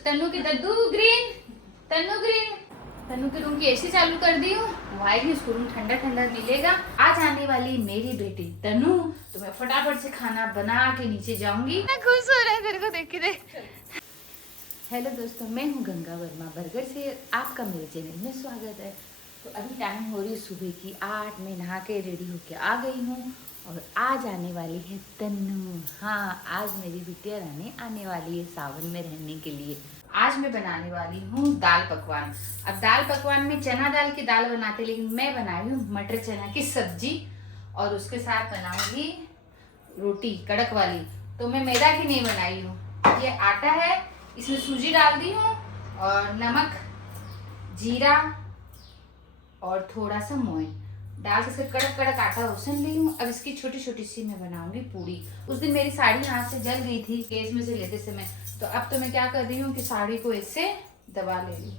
तन्नू की दद्दू green, Tannu green. Tannu के room की एसी चालू कर दी हूँ, वो आएगी, उसको रूम ठंडा ठंडा मिलेगा। आज आने वाली मेरी बेटी तन्नू, तो मैं फटाफट से खाना बना के नीचे जाऊंगी। मैं खुश हो रहा है तेरे को देख के देख। हेलो दोस्तों, मैं हूँ गंगा वर्मा बर्गर से, आपका मेरे चैनल में स्वागत है। तो अभी टाइम हो रही है सुबह की 8, मैं नहा के रेडी होके आ गई हूँ और आज आने वाली है तन्नू। हाँ, आज मेरी बिटिया रानी आने वाली है सावन में रहने के लिए। आज मैं बनाने वाली हूँ दाल पकवान। अब दाल पकवान में चना दाल की दाल बनाते, लेकिन मैं बनाई हूँ मटर चना की सब्जी और उसके साथ बनाऊंगी रोटी कड़क वाली। तो मैं मैदा की नहीं बनाई हूँ, ये आटा है, इसमें सूजी डाल दी हूँ और नमक, जीरा और थोड़ा सा मोइन डाल के कड़क कड़क आटा उसन ली हूँ। अब इसकी छोटी छोटी सी मैं बनाऊंगी पूड़ी। उस दिन मेरी साड़ी हाथ से जल गई थी गैस में से लेते समय, तो अब तो मैं क्या कर रही हूँ कि साड़ी को ऐसे दबा ले रही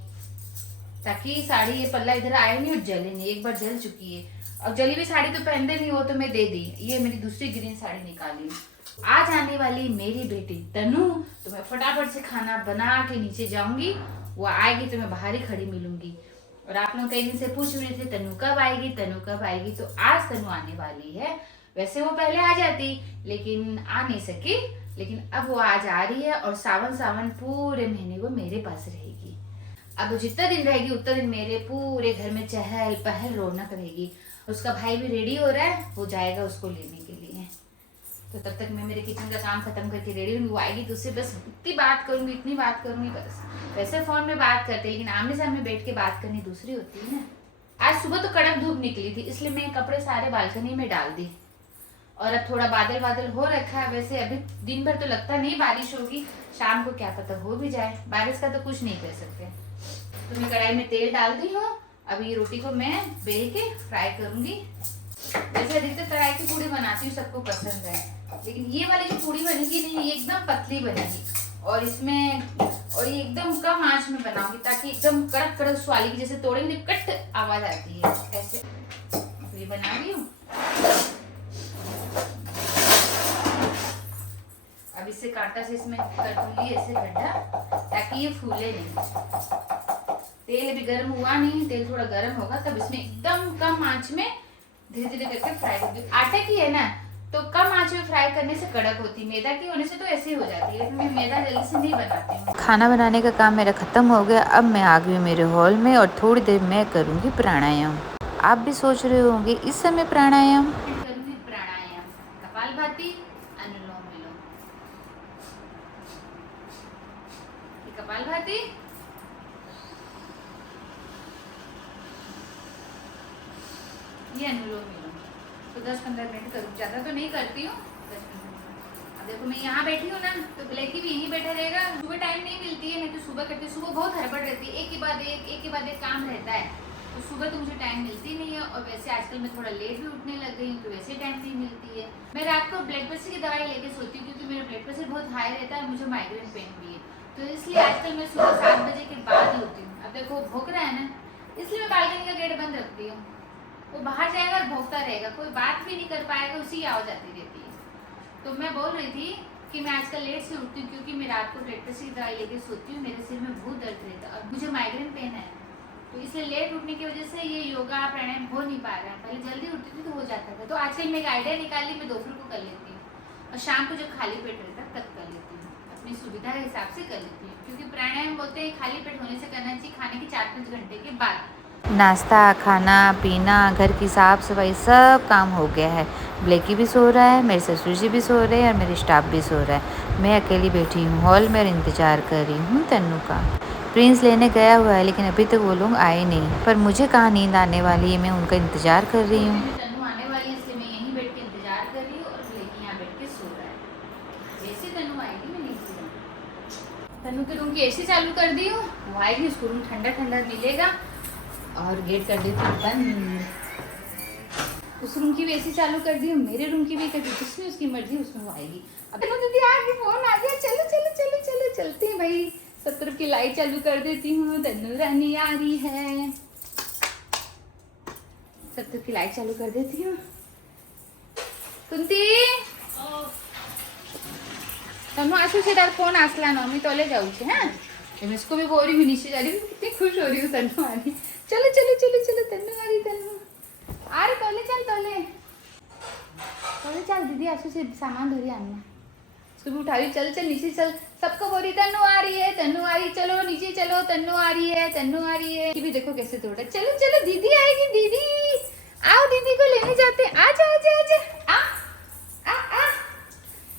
ताकि साड़ी ये पल्ला इधर आए नहीं और जले नहीं। एक बार जल चुकी है और जली हुई साड़ी तो पहनते नहीं, वो तो मैं दे दी। ये मेरी दूसरी ग्रीन साड़ी निकाली। आज आने वाली मेरी बेटी तन्नू, तो मैं फटाफट से खाना बना के नीचे जाऊंगी। वो आएगी तो मैं बाहर ही खड़ी मिलूंगी। और आप लोग कई दिन से पूछ रहे थे तन्नू कब आएगी, तन्नू कब आएगी। तो आज तन्नू आने वाली है। वैसे वो पहले आ जाती लेकिन आ नहीं सकी, लेकिन अब वो आज आ रही है और सावन सावन पूरे महीने वो मेरे पास रहेगी। अब वो जितना दिन रहेगी उतना दिन मेरे पूरे घर में चहल पहल रौनक रहेगी। उसका भाई भी रेडी हो रहा है, वो जाएगा उसको लेने के लिए। तो तब तक मैं मेरे किचन का काम खत्म करके रेडी हूँ। वो आएगी तो उससे बस इतनी बात करूंगी, इतनी बात करूंगी बस। वैसे फोन में बात करते लेकिन आमने सामने बैठ के बात करनी दूसरी होती है ना। आज सुबह तो कड़क धूप निकली थी, इसलिए मैं कपड़े सारे बालकनी में डाल दी और अब थोड़ा बादल बादल हो रखा है। वैसे अभी दिन भर तो लगता नहीं बारिश होगी, शाम को क्या पता हो भी जाए। बारिश का तो कुछ नहीं कर सकते। तो मैं कढ़ाई में तेल डाल दी हूँ। अब ये रोटी को मैं बेल के फ्राई करूंगी। वैसे अधिकतर कढ़ाई की पूड़ी बनाती हूँ, सबको पसंद है, लेकिन ये वाली जो पूड़ी बनेगी नहीं, ये एकदम पतली बनेगी और इसमें और ये एकदम कम आंच में बनाऊंगी ताकि एकदम कड़क कड़क स्वाली की जैसे तोड़ेंगे कट आवाज आती है ऐसे। तो ये बना रही हूँ। अब इससे कांटा से इसमें कर दूंगी ऐसे गड्ढा ताकि ये फूले नहीं। तेल अभी गर्म हुआ नहीं, तेल थोड़ा गर्म होगा तब इसमें एकदम कम आंच में धीरे धीरे करके फ्राई करती हूँ। आटे की है ना तो कम आंच में फ्राई करने से कड़क होती, मैदा की होने से तो ऐसे ही हो जाती है, लेकिन मैं मैदा जल्दी से नहीं बनाती हूँ। खाना बनाने का काम मेरा खत्म हो गया। अब मैं आ गई हूँ मेरे हॉल में और थोड़ी देर मैं करूँगी प्राणायाम। आप भी सोच रहे होंगे इस समय प्राणायाम करूँगी प्राणायाम, कपालभाति, अनुलोम विलोम। कपालभाति, ये अनुलोम विलोम। तो 10-15 मिनट करूँ, ज़्यादा तो नहीं करती हूँ, 10-15 मिनट। अब देखो मैं यहाँ बैठी हूँ ना, तो ब्लैकी भी यहीं बैठा रहेगा। सुबह टाइम नहीं मिलती है, नहीं तो सुबह करती हूँ। सुबह बहुत हड़बड़ रहती है, एक के बाद एक काम रहता है, तो सुबह तो मुझे टाइम मिलती नहीं है। और वैसे आजकल मैं थोड़ा लेट भी उठने लग गई हूँ, तो वैसे टाइम नहीं मिलती है। मैं रात को ब्लड प्रेशर की दवाई लेके सोती हूँ, क्योंकि मेरा ब्लड प्रेशर बहुत हाई रहता है और मुझे माइग्रेन पेन भी है, तो इसलिए आजकल मैं सुबह 7 बजे के बाद ही उठती हूँ। अब देखो भूख रहा है ना, इसलिए मैं बालकनी का गेट बंद रखती हूँ। वो बाहर जाएगा और भोंकता रहेगा, कोई बात भी नहीं कर पाएगा, उसी आवाज आती रहती है। तो मैं बोल रही थी कि मैं आजकल लेट से उठती हूँ, क्योंकि मैं रात को ब्लड प्रेशर की दवाई लेके सोती हूँ। मेरे सिर में बहुत दर्द रहता है और मुझे माइग्रेन पेन है, तो इसलिए लेट उठने की वजह से ये योगा प्राणायाम हो नहीं पा रहा है। पहले जल्दी उठती थी तो हो जाता था। तो आजकल मैं एक आइडिया निकाली, मैं दोपहर को कर लेती हूँ और शाम को जब खाली पेट रहता है तब कर लेती हूँ। अपनी सुविधा के हिसाब से कर लेती हूँ, क्योंकि प्राणायाम बोलते हैं खाली पेट होने से करना चाहिए, खाने के 4-5 घंटे के बाद। नाश्ता खाना पीना घर की साफ सफाई सब काम हो गया है। ब्लैकी भी सो रहा है, मेरे ससुर जी भी सो रहे हैं और मेरे स्टाफ भी सो रहा है। मैं अकेली बैठी हूँ हॉल में और इंतज़ार कर रही हूँ तन्नू का। प्रिंस लेने गया हुआ है लेकिन अभी तक वो लोग आए नहीं, पर मुझे कहाँ नींद आने वाली है, मैं उनका इंतज़ार कर रही हूँ। तन्नू आने वाली है, इसलिए मैं यहीं बैठ के इंतजार कर रही हूँ और ब्लैकी यहाँ बैठ के सो रहा है। जैसे तन्नू आएगी मैं नीचे जाऊँगी। तन्नू के रूम की एसी चालू कर दी हूँ, वो आएगी, उसको रूम ठंडा ठंडा मिलेगा। और गेट कर देती हूँ बंद। उस रूम की भी एसी चालू कर दी हूँ, मेरे रूम की भी कर दी, जिसमें उसकी मर्जी उसमें वो आएगी। अब तन्नू दीदी आ गई, फोन आ गया, चलो चलो चलो चलो चलते हैं भाई। सब तरफ की लाइट चालू कर देती हूँ, तन्नू रानी आ रही है। सब तरफ की लाइट चालू कर देती हूँ। कुंती तन्नू आसू से फोन आसला ना, मी तोले जाऊँ छे। हाँ मैं इसको भी बोल रही हूँ, नीचे जा रही हूँ, कितनी खुश हो रही हूँ तन्नू आ रही। चलो चलो चलो चलो तन्नू आ रही, तन्नू आ रही, तोले चल तोले तोले चल, दीदी आशु से सामान धोरी आना, इसको भी उठा रही, चल चल नीचे चल, सबको बोल रही तन्नू आ रही है, तन्नू आ रही, चलो नीचे चलो, तन्नू आ रही है, तन्नू आ रही है। ये भी देखो कैसे तोड़ा, चलो चलो दीदी आएगी, दीदी आओ, दीदी को लेने जाते, आजा आजा आजा, आ आ आ,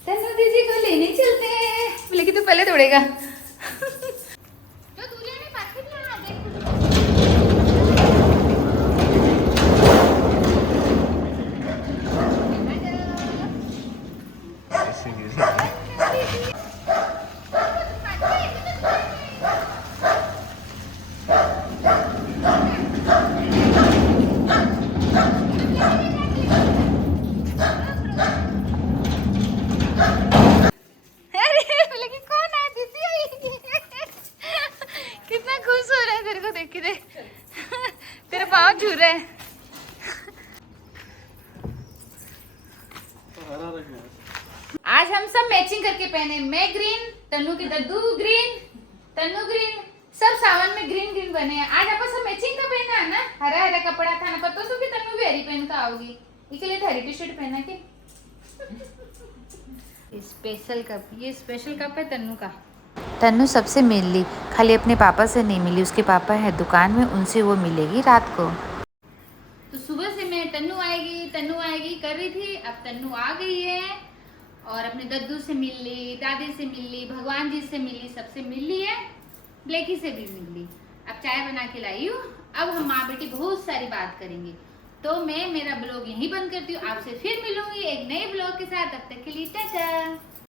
तन्नू दीदी को लेने चलते हैं, लेकिन तू पहले तोड़ेगा। कितना खुश हो रहा है तेरे को देख के, देख तेरे पाँव छू रहे हैं। आज हम सब मैचिंग करके पहने, मैं ग्रीन, तन्नू की दद्दू ग्रीन, तन्नू ग्रीन, सब सावन में ग्रीन ग्रीन बने हैं। आज आप सब मैचिंग का पहना है ना, हरा हरा कपड़ा था ना, पता तो कि तन्नू भी हरी पहन का आओगी, इसके लिए हरी टी शर्ट पहना के। स्पेशल कप, ये स्पेशल कप है तन्नू का। तन्नू सबसे मिल ली, खाली अपने पापा से नहीं मिली, उसके पापा है दुकान में, उनसे वो मिलेगी रात को। तो सुबह से मैं तन्नू आएगी कर रही थी, अब तन्नू आ गई है और अपने दद्दू से मिल ली, दादी से मिल ली, भगवान जी से मिली, सबसे मिल ली है, ब्लैकी से भी मिल ली। अब चाय बना के लाई हूँ, अब हम माँ बेटी बहुत सारी बात करेंगे। तो मैं मेरा ब्लॉग यहीं बंद करती हूँ, आपसे फिर मिलूंगी एक नए ब्लॉग के साथ, तब तक के लिए टाटा।